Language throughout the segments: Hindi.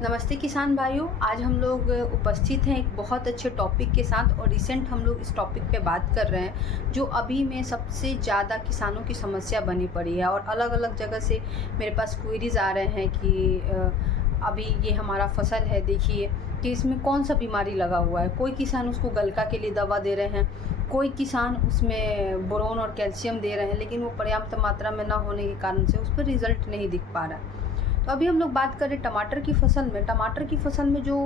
नमस्ते किसान भाइयों। आज हम लोग उपस्थित हैं एक बहुत अच्छे टॉपिक के साथ और रिसेंट हम लोग इस टॉपिक पे बात कर रहे हैं जो अभी में सबसे ज़्यादा किसानों की समस्या बनी पड़ी है। और अलग अलग जगह से मेरे पास क्वेरीज आ रहे हैं कि अभी ये हमारा फसल है, देखिए कि इसमें कौन सा बीमारी लगा हुआ है। कोई किसान उसको गलका के लिए दवा दे रहे हैं, कोई किसान उसमें बोरोन और कैल्शियम दे रहे हैं, लेकिन वो पर्याप्त मात्रा में ना होने के कारण से उस पर रिज़ल्ट नहीं दिख पा रहा है। तो अभी हम लोग बात करें टमाटर की फसल में। टमाटर की फसल में जो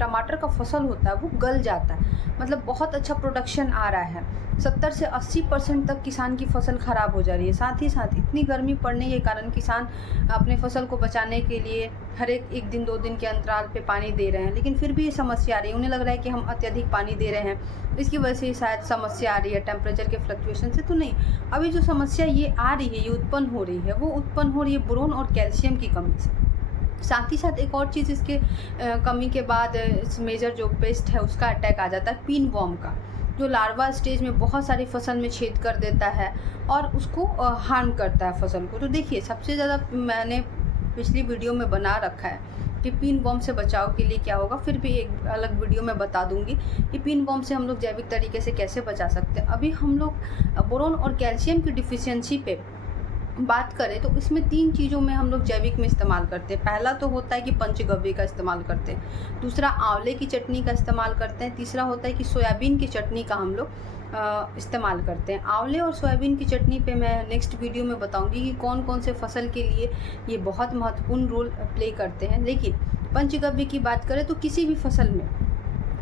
टमाटर का फसल होता है वो गल जाता है, मतलब बहुत अच्छा प्रोडक्शन आ रहा है। 70 से 80% तक किसान की फसल ख़राब हो जा रही है। साथ ही साथ इतनी गर्मी पड़ने के कारण किसान अपने फसल को बचाने के लिए हर एक दिन 2 दिन के अंतराल पे पानी दे रहे हैं, लेकिन फिर भी ये समस्या आ रही है। उन्हें लग रहा है कि हम अत्यधिक पानी दे रहे हैं, इसकी वजह से शायद समस्या आ रही है, टेम्परेचर के फ्लक्चुएशन से तो नहीं। अभी जो समस्या ये आ रही है, ये उत्पन्न हो रही है, वो उत्पन्न हो रही है बोरोन और कैल्शियम की कमी से। साथ ही साथ एक और चीज़ इसके कमी के बाद इस मेजर जो पेस्ट है उसका अटैक आ जाता है, पिन वॉर्म का, जो लार्वा स्टेज में बहुत सारी फसल में छेद कर देता है और उसको हार्म करता है फसल को। तो देखिए, सबसे ज़्यादा मैंने पिछली वीडियो में बना रखा है कि पिन वॉर्म से बचाव के लिए क्या होगा, फिर भी एक अलग वीडियो में बता दूंगी कि पिन वॉर्म से हम लोग जैविक तरीके से कैसे बचा सकते हैं। अभी हम लोग बोरोन और कैल्शियम की डिफिशियंसी पे बात करें तो इसमें 3 चीज़ों में हम लोग जैविक में इस्तेमाल करते हैं। पहला तो होता है कि पंचगव्य का इस्तेमाल करते हैं, दूसरा आंवले की चटनी का इस्तेमाल करते हैं, तीसरा होता है कि सोयाबीन की चटनी का हम लोग इस्तेमाल करते हैं। आंवले और सोयाबीन की चटनी पे मैं नेक्स्ट वीडियो में बताऊंगी कि कौन कौन से फसल के लिए ये बहुत महत्वपूर्ण रोल प्ले करते हैं। लेकिन पंचगव्य की बात करें तो किसी भी फसल में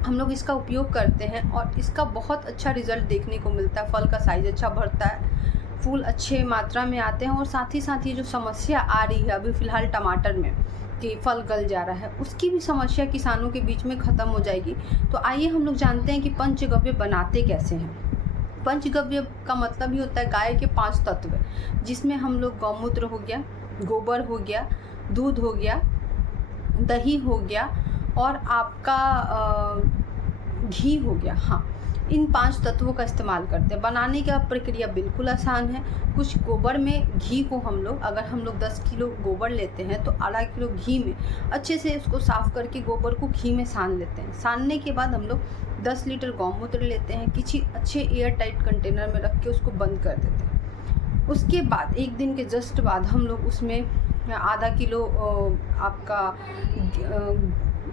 हम लोग इसका उपयोग करते हैं और इसका बहुत अच्छा रिजल्ट देखने को मिलता है। फल का साइज़ अच्छा बढ़ता है, फूल अच्छे मात्रा में आते हैं और साथ ही ये जो समस्या आ रही है अभी फ़िलहाल टमाटर में कि फल गल जा रहा है, उसकी भी समस्या किसानों के बीच में ख़त्म हो जाएगी। तो आइए हम लोग जानते हैं कि पंचगव्य बनाते कैसे हैं। पंचगव्य का मतलब ही होता है गाय के 5 तत्व, जिसमें हम लोग गौमूत्र हो गया, गोबर हो गया, दूध हो गया, दही हो गया और आपका घी हो गया। हाँ, इन 5 तत्वों का इस्तेमाल करते हैं। बनाने का प्रक्रिया बिल्कुल आसान है। कुछ गोबर में घी को हम लोग, अगर हम लोग 10 किलो गोबर लेते हैं तो आधा किलो घी में अच्छे से उसको साफ़ करके गोबर को घी में सान लेते हैं। सानने के बाद हम लोग 10 लीटर गौमूत्र लेते हैं, किसी अच्छे एयर टाइट कंटेनर में रख के उसको बंद कर देते हैं। उसके बाद 1 दिन के जस्ट बाद हम लोग उसमें आधा किलो आपका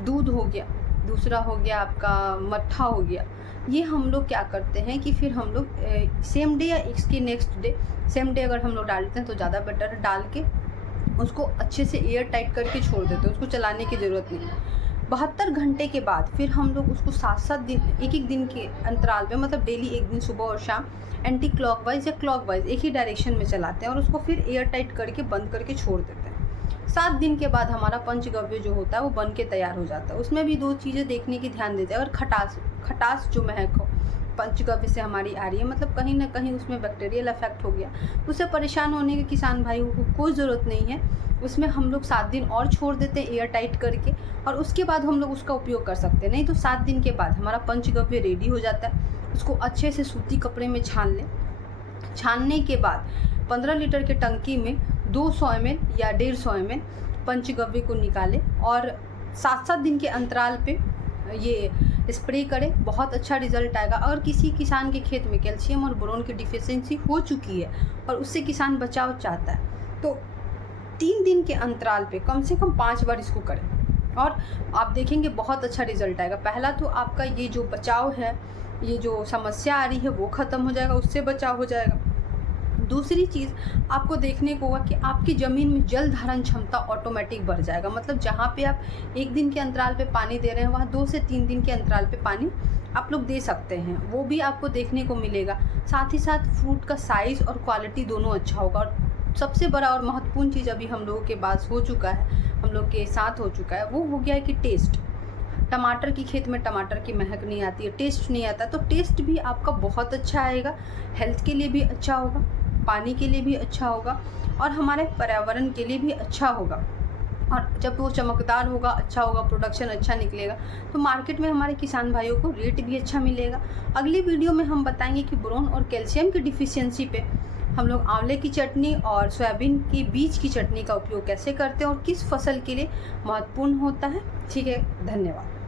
दूध हो गया, दूसरा हो गया आपका मट्ठा हो गया। ये हम लोग क्या करते हैं कि फिर हम लोग सेम डे या इसके नेक्स्ट डे, सेम डे अगर हम लोग डालते हैं तो ज़्यादा बेटर है, डाल के उसको अच्छे से एयर टाइट करके छोड़ देते हैं, उसको चलाने की ज़रूरत नहीं है। 72 घंटे के बाद फिर हम लोग उसको 7-7 दिन, एक दिन के अंतराल पे, मतलब डेली 1 दिन सुबह और शाम एंटी क्लॉकवाइज या क्लॉकवाइज एक ही डायरेक्शन में चलाते हैं और उसको फिर एयर टाइट करके बंद करके छोड़ देते हैं। 7 दिन के बाद हमारा पंचगव्य जो होता है वो बन के तैयार हो जाता है। उसमें भी 2 चीज़ें देखने की ध्यान देते हैं। और खटास जो महक हो पंचगव्य से हमारी आ रही है, मतलब कहीं ना कहीं उसमें बैक्टीरियल इफेक्ट हो गया, उससे परेशान होने के किसान भाइयों को कोई ज़रूरत नहीं है। उसमें हम लोग 7 दिन और छोड़ देते हैं एयर टाइट करके और उसके बाद हम लोग उसका उपयोग कर सकते हैं। नहीं तो 7 दिन के बाद हमारा पंचगव्य रेडी हो जाता है। उसको अच्छे से सूती कपड़े में छान लें। छानने के बाद 15 लीटर के टंकी में 200 ml या 150 ml पंचगव्य को निकालें और 7-7 दिन के अंतराल पे ये स्प्रे करें। बहुत अच्छा रिजल्ट आएगा। अगर किसी किसान के खेत में कैल्शियम और बोरोन की डिफिशियंसी हो चुकी है और उससे किसान बचाव चाहता है तो 3 दिन के अंतराल पे कम से कम 5 बार इसको करें और आप देखेंगे बहुत अच्छा रिजल्ट आएगा। पहला तो आपका ये जो बचाव है, ये जो समस्या आ रही है वो ख़त्म हो जाएगा, उससे बचाव हो जाएगा। दूसरी चीज़ आपको देखने को होगा कि आपकी ज़मीन में जल धारण क्षमता ऑटोमेटिक बढ़ जाएगा। मतलब जहाँ पे आप 1 दिन के अंतराल पे पानी दे रहे हैं वहाँ 2 से 3 दिन के अंतराल पे पानी आप लोग दे सकते हैं, वो भी आपको देखने को मिलेगा। साथ ही साथ फ्रूट का साइज़ और क्वालिटी दोनों अच्छा होगा। और सबसे बड़ा और महत्वपूर्ण चीज़ अभी हम लोगों के पास हो चुका है, हम लोग के साथ हो चुका है, वो हो गया है कि टेस्ट। टमाटर की खेत में टमाटर की महक नहीं आती है, टेस्ट नहीं आता, तो टेस्ट भी आपका बहुत अच्छा आएगा। हेल्थ के लिए भी अच्छा होगा, पानी के लिए भी अच्छा होगा और हमारे पर्यावरण के लिए भी अच्छा होगा। और जब वो चमकदार होगा, अच्छा होगा, प्रोडक्शन अच्छा निकलेगा तो मार्केट में हमारे किसान भाइयों को रेट भी अच्छा मिलेगा। अगली वीडियो में हम बताएंगे कि बोरोन और कैल्शियम की डिफिशियंसी पे हम लोग आंवले की चटनी और सोयाबीन के बीज की चटनी का उपयोग कैसे करते हैं और किस फसल के लिए महत्वपूर्ण होता है। ठीक है, धन्यवाद।